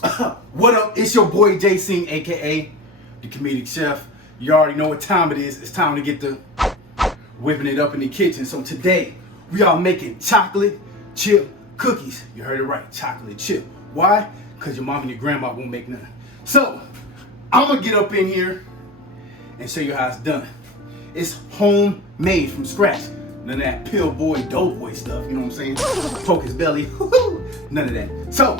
What up? It's your boy Jey Sing, aka the comedic chef. You already know what time it is. It's time to get the whipping it up in the kitchen. So today we are making chocolate chip cookies. You heard it right, chocolate chip. Why? Because your mom and your grandma won't make none. So I'm gonna get up in here and show you how it's done. It's homemade from scratch. None of that pill boy, dough boy stuff. You know what I'm saying? Poke his belly. None of that. So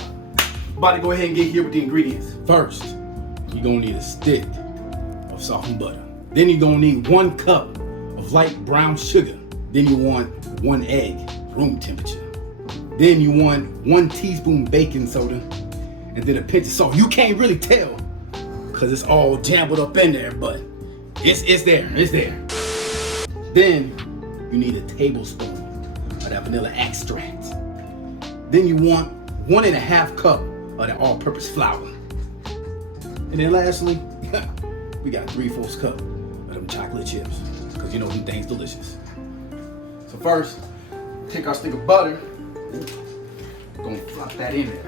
about to go ahead and get here with the ingredients. First, you're gonna need a stick of softened butter. Then you're gonna need 1 cup of light brown sugar. Then you want 1 egg, room temperature. Then you want 1 teaspoon baking soda, and then a pinch of salt. You can't really tell because it's all jumbled up in there, but it's there. Then you need a tablespoon of that vanilla extract. Then you want 1.5 cup of that all-purpose flour. And then lastly, we got 3/4 cup of them chocolate chips, because you know them things delicious. So first, take our stick of butter, gonna flop that in there.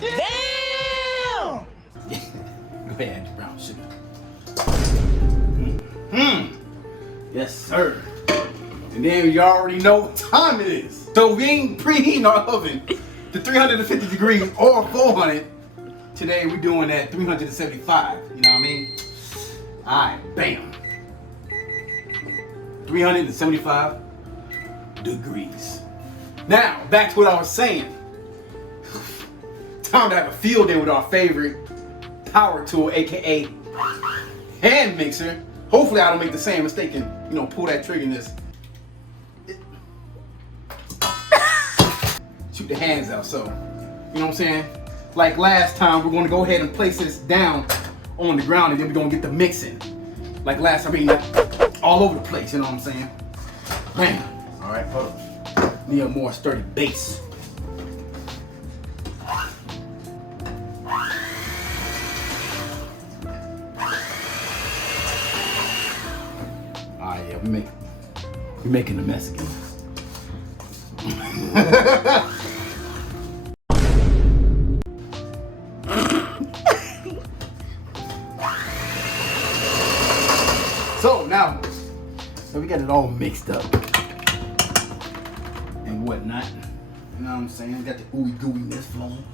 Damn! Go ahead, add the brown sugar. Yes, sir. And then you already know what time it is. So we ain't preheating our oven to 350 degrees or 400. Today we're doing at 375. You know what I mean? Alright, bam. 375 degrees. Now, back to what I was saying. Time to have a field day with our favorite power tool, aka hand mixer. Hopefully I don't make the same mistake and, pull that trigger in this. Shoot the hands out, so, you know what I'm saying? Like last time, we're gonna go ahead and place this down on the ground and then we're gonna get the mixing. Like last time, all over the place, you know what I'm saying? Bam. All right, hold up. Need a more sturdy base. Yeah, we're making a mess again. So now we got it all mixed up and whatnot. You know what I'm saying? Got the ooey gooiness flowing.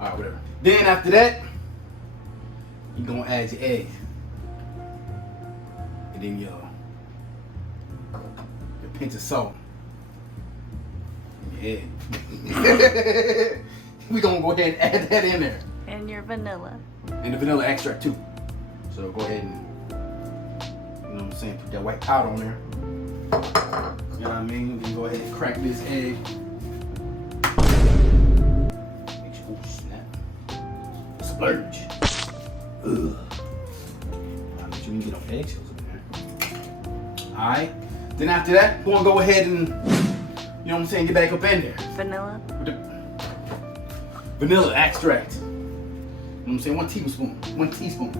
All right, whatever. Then after that, you're gonna add your egg. And then your pinch of salt. And your egg. We're gonna go ahead and add that in there. And your vanilla. And the vanilla extract too. So go ahead and, you know what I'm saying, put that white powder on there. You know what I mean? Then go ahead and crack this egg. Make sure, oh snap. Splurge. Ugh. Make sure you can get on eggshells. Alright, then after that, we're gonna go ahead and, you know what I'm saying, get back up in there. Vanilla? Vanilla extract. You know what I'm saying? 1 teaspoon. 1 teaspoon.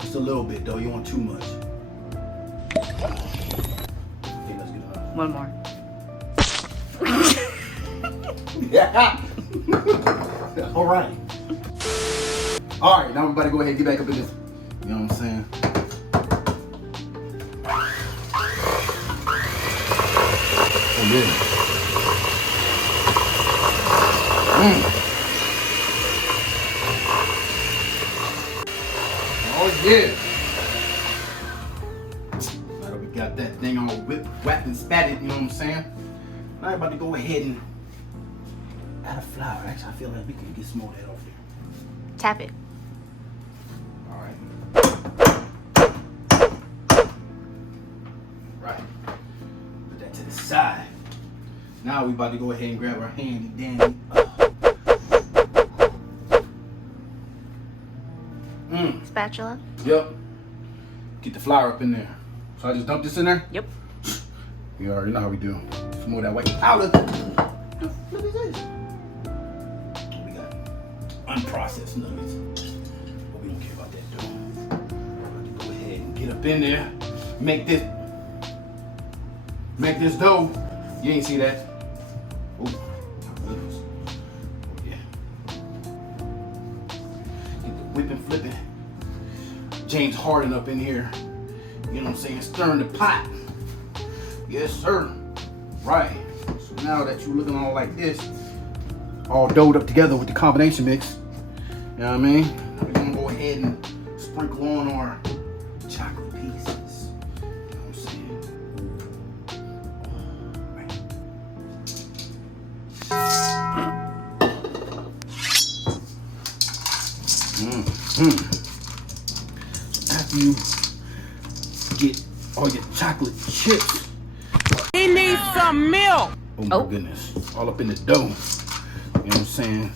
Just a little bit though, you want too much. Okay, let's get it. 1 more. Yeah. Alright. Alright, now we're about to go ahead and get back up in this. You know what I'm saying? Oh yeah. Oh yeah. Now that we got that thing all whacked and spatted, you know what I'm saying? Now I'm about to go ahead and add a flour. Actually, I feel like we can get some more of that off here. Tap it. Alright. Right. Put that to the side. Now we about to go ahead and grab our handy dandy. Spatula? Yep. Get the flour up in there. So I just dump this in there? Yep. You already know how we do. Some more of that white powder. Look at this. We got unprocessed nuggets. But we don't care about that though. Go ahead and get up in there. Make this dough You ain't see that? Oh, my goodness. Oh, yeah. Get the whipping, flipping. James Harden up in here. You know what I'm saying? Stirring the pot. Yes, sir. Right. So now that you're looking all like this, all doughed up together with the combination mix, you know what I mean? We're gonna go ahead and sprinkle on our chocolate pieces. You know what I'm saying? After you get all your chocolate chips. He needs some milk. Oh my goodness. All up in the dough. You know what I'm saying?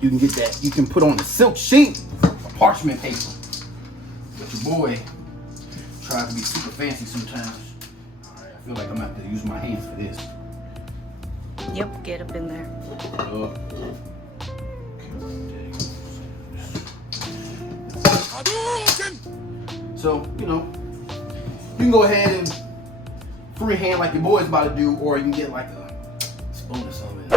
You can get that. You can put on a silk sheet or parchment paper. But your boy tries to be super fancy sometimes. Alright, I feel like I'm gonna have to use my hands for this. Yep, get up in there. So, you know, you can go ahead and freehand like your boy's about to do, or you can get like a spoon or something.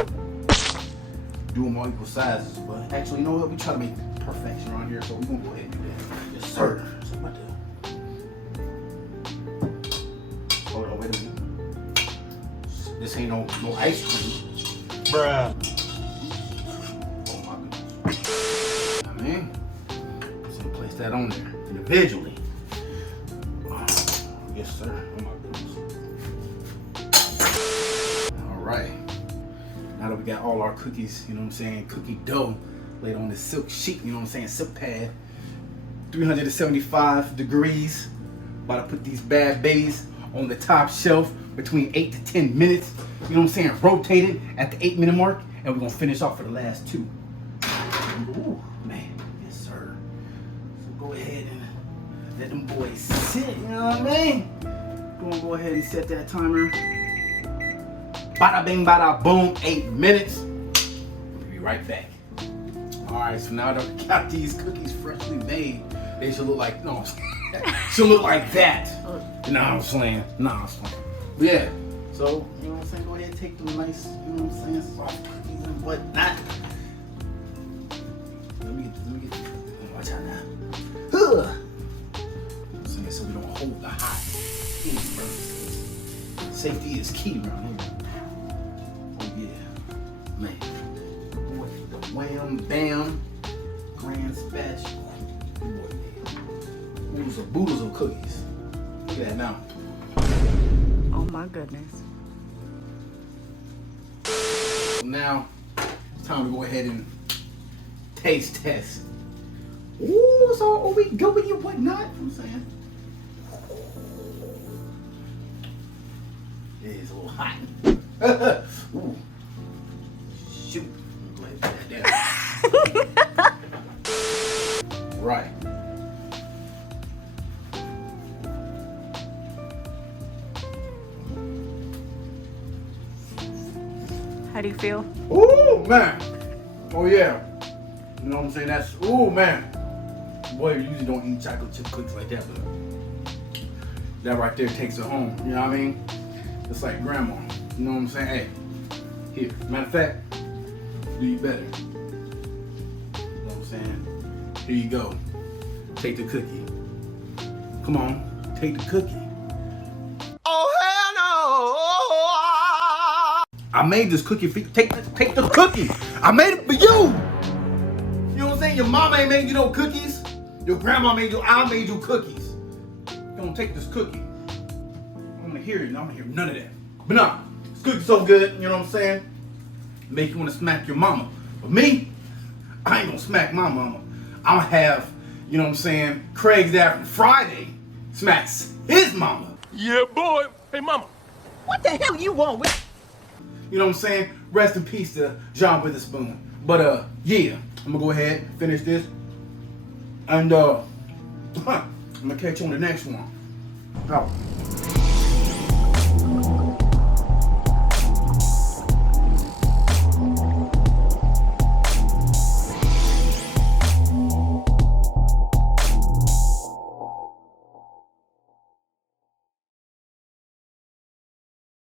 Do them all equal sizes. But actually, you know what? We try to make perfection around here, so we're gonna go ahead and do that. Yes, sir. So I'm about to... Hold on, wait a minute. This ain't no ice cream. Bruh. Oh my goodness. I mean, just gonna place that on there individually. Yes, sir. Oh my goodness. All right. Now that we got all our cookies, you know what I'm saying, cookie dough laid on this silk sheet, you know what I'm saying, silk pad, 375 degrees. About to put these bad babies on the top shelf between 8 to 10 minutes. You know what I'm saying? Rotate it at the 8-minute mark, and we're gonna finish off for the last 2. Ooh, man, yes sir. So go ahead and let them boys sit, you know what I mean? Gonna go ahead and set that timer. Bada bing, bada boom, 8 minutes. We'll be right back. All right, so now that we got these cookies freshly made, they should look like, no, should look like that. Nah, I'm saying, nah, I'm saying. But yeah, so, you know what I'm saying, go ahead and take them nice, you know what I'm saying, soft cookies and whatnot. Let me get, watch out now. So we don't hold the hot heat, bro. Safety is key around here. Oh yeah, man. The wham bam grand spatch. Boodles of cookies. Look at that now. Oh my goodness. So now it's time to go ahead and taste test. Ooh, so are we good with you whatnot? You know what I'm saying? It is a little hot. Ooh. Shoot. Go ahead and put that down. Right. How do you feel? Ooh, man. Oh, yeah. You know what I'm saying? That's, ooh, man. Boy, you usually don't eat chocolate chip cookies like that, but that right there takes it home. You know what I mean? It's like grandma. You know what I'm saying? Hey, here. Matter of fact, do you better. You know what I'm saying? Here you go. Take the cookie. Come on, take the cookie. Oh, hell no. I made this cookie for you. Take the cookie. I made it for you. You know what I'm saying? Your mama ain't made you no cookies. Your grandma made you. I made you cookies. You don't take this cookie. I'm gonna hear it. And I'm gonna hear none of that. But nah, this cookie's so good. You know what I'm saying? Make you wanna smack your mama. But me, I ain't gonna smack my mama. I'm gonna have, you know what I'm saying, Craig's dad from Friday smacks his mama. Yeah, boy. Hey, mama. What the hell you want with? You know what I'm saying? Rest in peace to John Witherspoon. But yeah, I'm gonna go ahead and finish this. And I'm gonna catch you on the next one. Out.